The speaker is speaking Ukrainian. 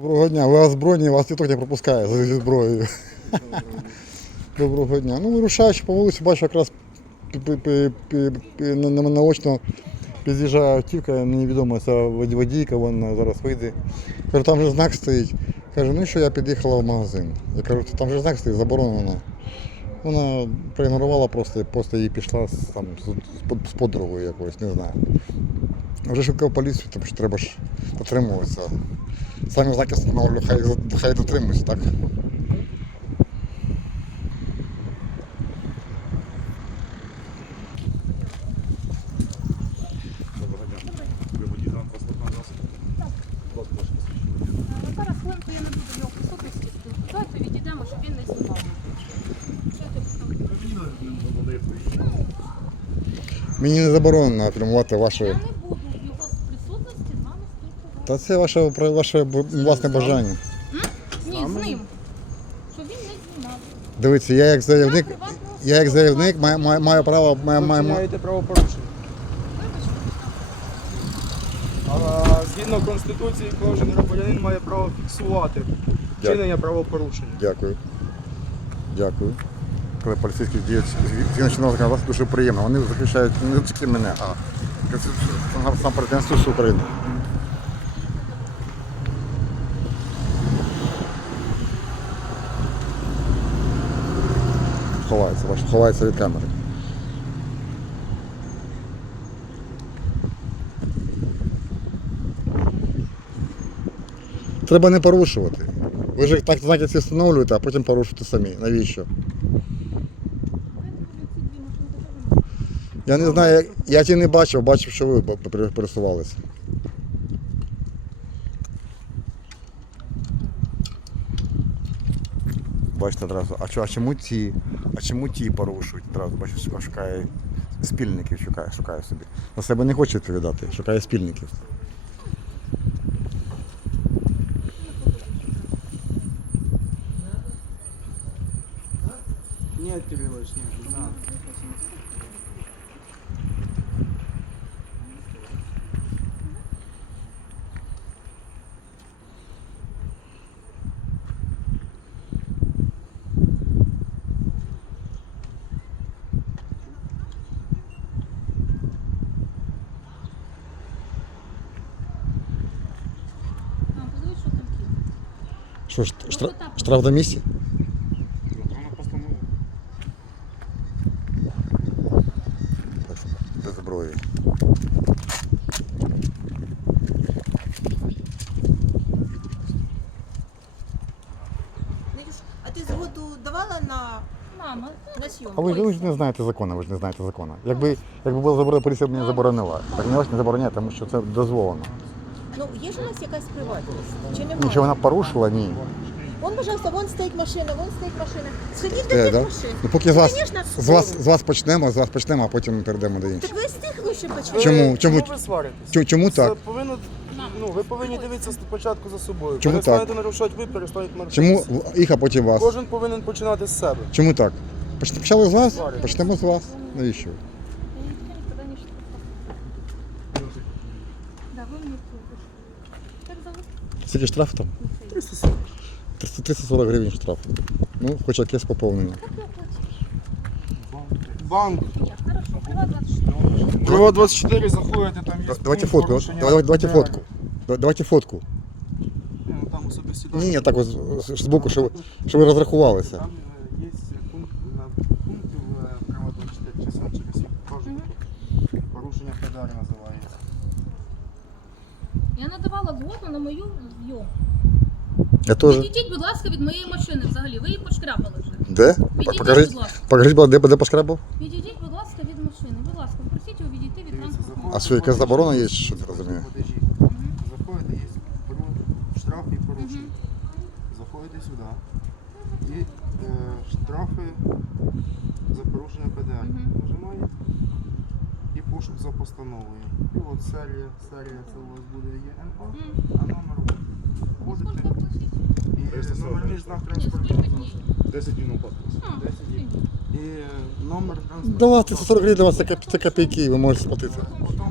Доброго дня, ви озброєні, вас ніхто не пропускає за зі зброєю. Доброго дня. Ну, вирушаючи по вулиці, бачу якраз наочно під'їжджає автівка, мені відомо, це водійка, вона зараз вийде. Кажу, там же знак стоїть. Кажу, ну що я під'їхала в магазин. Я кажу, там же знак стоїть, заборонено. Вона проігнорувала просто, просто її пішла там, з подругою якоюсь, не знаю. Вже шукав поліцію, тому що треба ж дотримуватися. Самі знаки встановлю, хай, хай дотримуються, так? Доброго дня. Ви водій транспортного засобу? Так. Будь ласка, ваше посвідчення. Ну, Зараз хвилинку я не буду в його присутності. Давайте відійдемо, щоб він не знімав. Що я тобі скажу? Ви мені не надаєте Мені не заборонено фільмувати ваше. Та це ваше, ваше власне бажання. Ні, з ним. Щоб він не знімав. Дивіться, я як заявник, Я як заявник маю, маю, маю право. Маю, Ви маю, маю- вчиняєте правопорушення. А, згідно Конституції, кожен громадянин має право фіксувати вчинення правопорушення. Дякую. Дякую. Коли поліцейські діють згідно чинного законодавства, дуже приємно. Вони захищають не тільки мене, а сам Конституцію України. Ховається, бачите, ховається від камери. Треба не порушувати. Ви ж так знаки ці встановлюєте, а потім порушуєте самі. Навіщо? Я не знаю, я ті не бачив, бачив, що ви пересувалися. Бачите одразу, а, чо- а чому ті? А чому ті порушують? Одразу бачите, шукає спільників, шукає, шукає собі. На себе не хоче відповідати, шукає спільників. Ні, Кирилович, ні, не надо. А, подивись, що там є. Що ж, штраф, штраф на місці? Без зброї. Надюш, а ти згоду давала на, Мама, на? А ви, ж- ви ж не знаєте закону, ви ж не знаєте закону. Якби, якби була заборонена, поліція б мені заборонила. Так не вас не забороняє, тому що це дозволено. Ну, є ж у нас якась приватність? Чи немає? Ні, що вона порушила, ні. Вон, пожалуйста, вон стоїть машина, вон стоїть машина. Сидіть до цих да? машин. Ну, поки з вас, з вас, з вас почнемо, з вас почнемо, а потім перейдемо до інших. Так ви з тих лучше Ви- Чому? Чому Чому? ви сваритесь? Чому, чому Це так? повинно, ну, ви повинні дивитися спочатку за собою. Чому перестанете так? нарушати ви, перестанете нарушати. Чому їх, а потім вас? Кожен повинен починати з себе. Чому так? Поч- Почали з вас? Почнемо з вас. Навіщо? ви? Скільки штраф там? 300 340 гривень штраф. Ну, хоч якесь поповнення. Как я платишь? Банк. Я, хорошо. Приват 24. Крова 24 заходите, там є. Давайте пункт фотку. порушення Давайте, давайте ПДР. фотку. Да- Давайте фотку. Ну, там особисті Ні, ні, так ось з- з боку, що ви, що ви розрахувалися. Там Я надавала на мою зйомку. Я теж. Відійдіть, будь ласка, від моєї машини взагалі. Ви її пошкрябали вже. Де? Відійдіть, Покажіть, будь ласка. покажіть, будь ласка, де, де пошкрабав? Відійдіть, будь ласка, від машини. Будь ласка, попросіть його відійти від транспортного. А що, якась заборона є, що ти розумієш? Заходите, є пору- штрафи і порушення. Заходите сюди. І е, штрафи за порушення. Мгм. Нажимаєте і пошук за постановою. І от серія, серія це у вас буде ЄНО, а номер. Вводите і номерний знак транспортного засобу. 10 днів окей. І номер транспортного Давайте 40 гривень для вас це, це копійки, ви можете сплатити. Потім